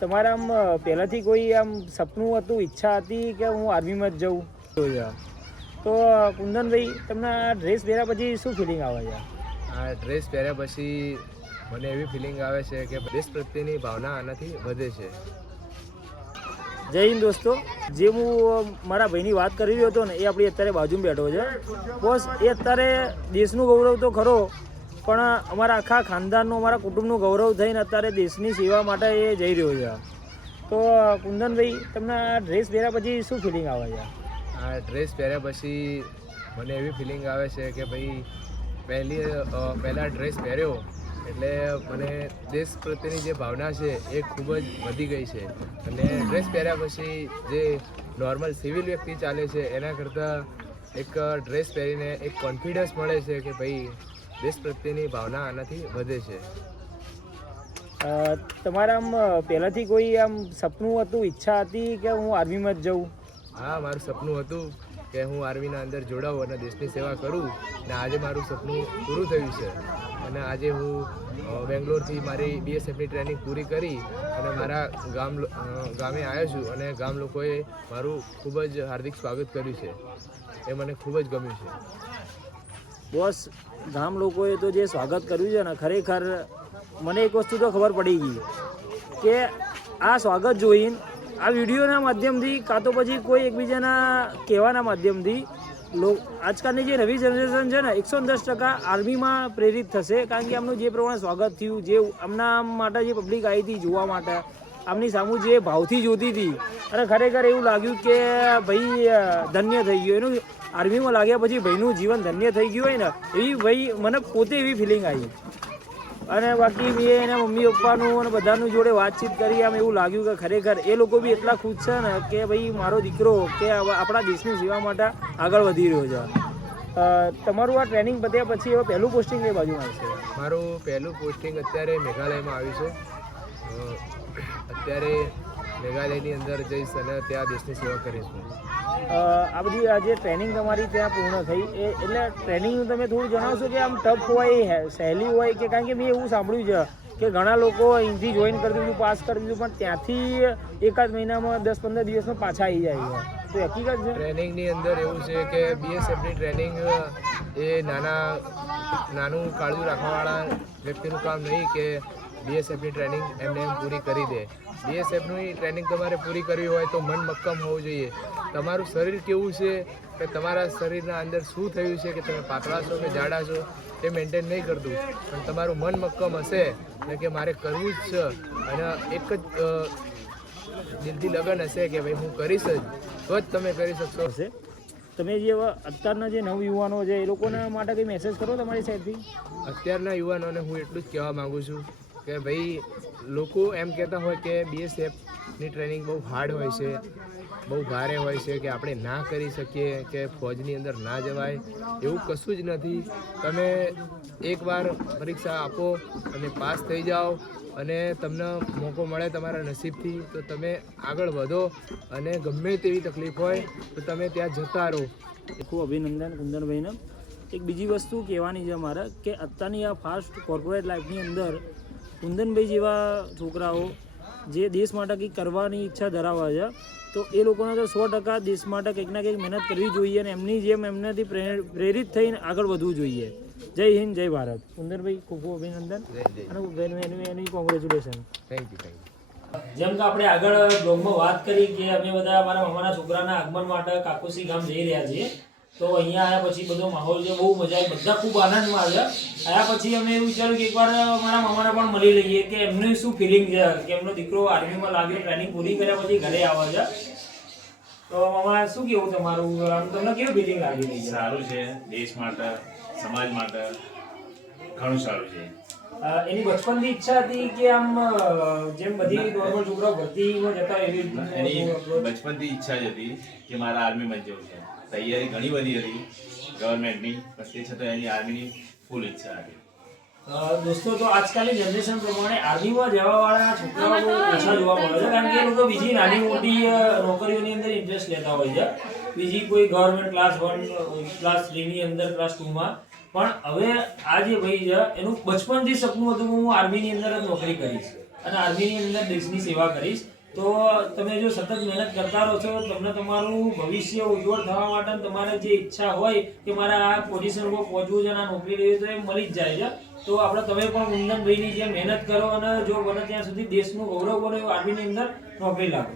તમારા આમ પહેલાંથી કોઈ આમ સપનું હતું, ઈચ્છા હતી કે હું આર્મીમાં જ જઉં? તો કુંદનભાઈ, તમને આ ડ્રેસ પહેર્યા પછી શું ફિલિંગ આવે છે? આ ડ્રેસ પહેર્યા પછી મને એવી ફિલિંગ આવે છે કે દેશ પ્રત્યેની ભાવના આનાથી વધે છે. જય હિન્દ દોસ્તો. જે હું મારા ભાઈની વાત કરી રહ્યો હતો ને, એ આપણી અત્યારે બાજુમાં બેઠો છે. બોસ, એ અત્યારે દેશનું ગૌરવ તો ખરો, પણ અમારા આખા ખાનદાનનું, અમારા કુટુંબનું ગૌરવ થઈને અત્યારે દેશની સેવા માટે એ જઈ રહ્યો છે. તો કુંદનભાઈ, તમને આ ડ્રેસ પહેર્યા પછી શું ફિલિંગ આવે છે? આ ડ્રેસ પહેર્યા પછી મને એવી ફિલિંગ આવે છે કે ભાઈ પહેલાં ડ્રેસ પહેર્યો એટલે મને દેશ પ્રત્યેની જે ભાવના છે એ ખૂબ જ વધી ગઈ છે. અને ડ્રેસ પહેર્યા પછી જે નોર્મલ સિવિલ વ્યક્તિ ચાલે છે એના કરતાં એક ડ્રેસ પહેરીને એક કોન્ફિડન્સ મળે છે કે ભાઈ દેશ પ્રત્યેની ભાવના આનાથી વધે છે. તમારા આમ પહેલાંથી કોઈ આમ સપનું હતું, ઈચ્છા હતી કે હું આર્મીમાં જ જઉં? હા, મારું સપનું હતું કે હું આર્મીના અંદર જોડાઉં અને દેશની સેવા કરું, અને આજે મારું સપનું પૂરું થયું છે. અને આજે હું બેંગ્લોરથી મારી BSFની ટ્રેનિંગ પૂરી કરી અને મારા ગામે આવ્યો છું, અને ગામ લોકોએ મારું ખૂબ જ હાર્દિક સ્વાગત કર્યું છે. એ મને ખૂબ જ ગમ્યું છે. બોસ, ગામ લોકોએ તો જે સ્વાગત કર્યું છે ને, ખરેખર મને એક વસ્તુ તો ખબર પડી ગઈ કે આ સ્વાગત જોઈને આ વિડીયોના માધ્યમથી કાં તો પછી કોઈ એકબીજાના કહેવાના માધ્યમથી આજકાલની જે નવી જનરેશન છે ને, 110% આર્મીમાં પ્રેરિત થશે. કારણ કે આમનું જે પ્રમાણે સ્વાગત થયું, જે આમના માટે જે પબ્લિક આવી હતી જોવા માટે, આમની સામું જે ભાવથી જોતી હતી, અને ખરેખર એવું લાગ્યું કે ભાઈ ધન્ય થઈ ગયું. એનું આર્મીમાં લાગ્યા પછી ભાઈનું જીવન ધન્ય થઈ ગયું હોય ને, એવી ભાઈ મને પોતે એવી ફિલિંગ આવી. અને બાકી મેં એના મમ્મી પપ્પાનું અને બધાનું જોડે વાતચીત કરી, આમ એવું લાગ્યું કે ખરેખર એ લોકો બી એટલા ખુશ છે ને કે ભાઈ મારો દીકરો કે આપણા દેશની સેવા માટે આગળ વધી રહ્યો છે. તમારું આ ટ્રેનિંગ પત્યા પછી હવે પહેલું પોસ્ટિંગ કઈ બાજુમાં છે? મારું પહેલું પોસ્ટિંગ અત્યારે મેઘાલયમાં આવ્યું છે. અત્યારે મેઘાલયની અંદર જઈશ અને ત્યાં દેશની સેવા કરીશ. આ બધી આ જે ટ્રેનિંગ તમારી ત્યાં પૂર્ણ થઈ, એટલે ટ્રેનિંગનું તમે થોડું જણાવશો કે આમ ટફ હોય, સહેલી હોય કે? કારણ કે મેં એવું સાંભળ્યું છે કે ઘણા લોકો અહીંથી જોઈન કરી દીધું, પાસ કરી દીધું, પણ ત્યાંથી એકાદ મહિનામાં 10-15 દિવસમાં પાછા આવી જાય છે. તો હકીકત છે? ટ્રેનિંગની અંદર એવું છે કે BSFની ટ્રેનિંગ એ નાનું કાળજું રાખવાવાળા વ્યક્તિનું કામ નહીં કે BSFની ટ્રેનિંગ એમને એમ પૂરી કરી દે. BSFની ટ્રેનિંગ તમારે પૂરી કરવી હોય તો મન મક્કમ હોવું જોઈએ. તમારું શરીર કેવું છે, કે તમારા શરીરના અંદર શું થયું છે, કે તમે પાતળા છો કે જાડા છો, તે મેન્ટેન નહીં કરતું. પણ તમારું મન મક્કમ હશે ને કે મારે કરવું જ છે, અને એક જ દિલથી લગન હશે કે ભાઈ હું કરીશ જ, તો જ તમે કરી શકશો. તમે જે અત્યારના જે નવયુવાનો છે એ લોકોના માટે કંઈ મેસેજ કરો તમારી સાઈડથી? અત્યારના યુવાનોને હું એટલું જ કહેવા માગું છું કે ભાઈ લોકો એમ કહેતા હોય કે BSFની ટ્રેનિંગ બહુ હાર્ડ હોય છે, બહુ ભારે હોય છે, કે આપણે ના કરી શકીએ, કે ફોજની અંદર ના જવાય. એવું કશું જ નથી. તમે એકવાર પરીક્ષા આપો અને પાસ થઈ જાઓ, અને તમને મોકો મળે તમારા નસીબથી, તો તમે આગળ વધો, અને ગમે તેવી તકલીફ હોય તો તમે ત્યાં જતા રહો. ખૂબ અભિનંદન કુંદનભાઈને. એક બીજી વસ્તુ કહેવાની છે મારે કે અત્યારની આ ફાસ્ટ કોર્પોરેટ લાઈફની અંદર કુંદનભાઈ જેવા છોકરાઓ જે દેશ માટે કંઈક કરવાની ઈચ્છા ધરાવે છે, તો એ લોકોને તો 100% દેશ માટે કંઈક ના કંઈક મહેનત કરવી જોઈએ, અને એમની જેમ એમનાથી પ્રેરિત થઈને આગળ વધવું જોઈએ. જય હિન્દ, જય ભારત. કુંદનભાઈ, ખૂબ ખૂબ અભિનંદન અને એની કોંગ્રેચ્યુલેશન. Thank you. જેમ કે આપણે આગળ બ્લોગમાં વાત કરી કે અમે બધા અમારા મામાના છોકરાના આગમન માટે કાકોસી ગામ જઈ રહ્યા છીએ. તો અહીંયા આવ્યા પછી બધો માહોલ છે, બહુ મજા આવી, બધા ખૂબ આનંદમાં આવ્યા. આવ્યા પછી અમે એવું વિચાર્યું કે એકવાર મારા મામાને પણ મળી લઈએ કે એમની શું ફિલિંગ છે, કે એમનો દીકરો આર્મીમાં લાગે, ટ્રેનિંગ પૂરી કર્યા પછી ઘરે આવે છે. તો મામા, શું કેવું તમારું? આમ તમને કેવું ફિલિંગ લાગી રહી છે? સારું છે. દેશ માટે, સમાજ માટે ઘણું સારું છે. એની બચપનની ઈચ્છા હતી કે આમ જેમ બધી નોર્મલ છોકરાઓ ભરતીમાં જતા એવી? એની બચપનથી ઈચ્છા જ હતી કે મારા આર્મીમાં જવું છે. તૈયારી ઘણી બધી હતી ગવર્મેન્ટની, પણ તે છતાં એની આર્મીની ફૂલ ઈચ્છા હતી. દોસ્તો, તો આજકાલની જનરેશન પ્રમાણે આર્મીમાં જવાવાળા છોકરાઓ બહુ ઓછા જોવા મળે છે, કારણ કે એ લોકો બીજી નાની મોટી નોકરીઓની અંદર ઇન્ટરેસ્ટ લેતા હોય છે. બીજી કોઈ ગવર્મેન્ટ ક્લાસ 1, ક્લાસ 3ની અંદર, ક્લાસ 2માં. પણ હવે આ જે ભાઈ છે એનું બચપનથી સપનું હતું કે હું આર્મીની અંદર જ નોકરી કરીશ. અને આર્મીની અંદર દેશની સેવા કરીશ. તો તમે જો સતત મહેનત કરતા રહો છો, તમને તમારું ભવિષ્ય ઉજ્જવળ થવા માટે તમારે જે ઈચ્છા હોય કે મારે આ પોઝિશન પર પહોંચવું છે અને આ નોકરી લેવી તો એ મળી જ જાય છે. તો આપણે તમે પણ મુંદનભાઈની જેમ મહેનત કરો અને જો બને ત્યાં સુધી દેશનું ગૌરવ બનો એવું આર્મીની અંદર નોકરી લાગો.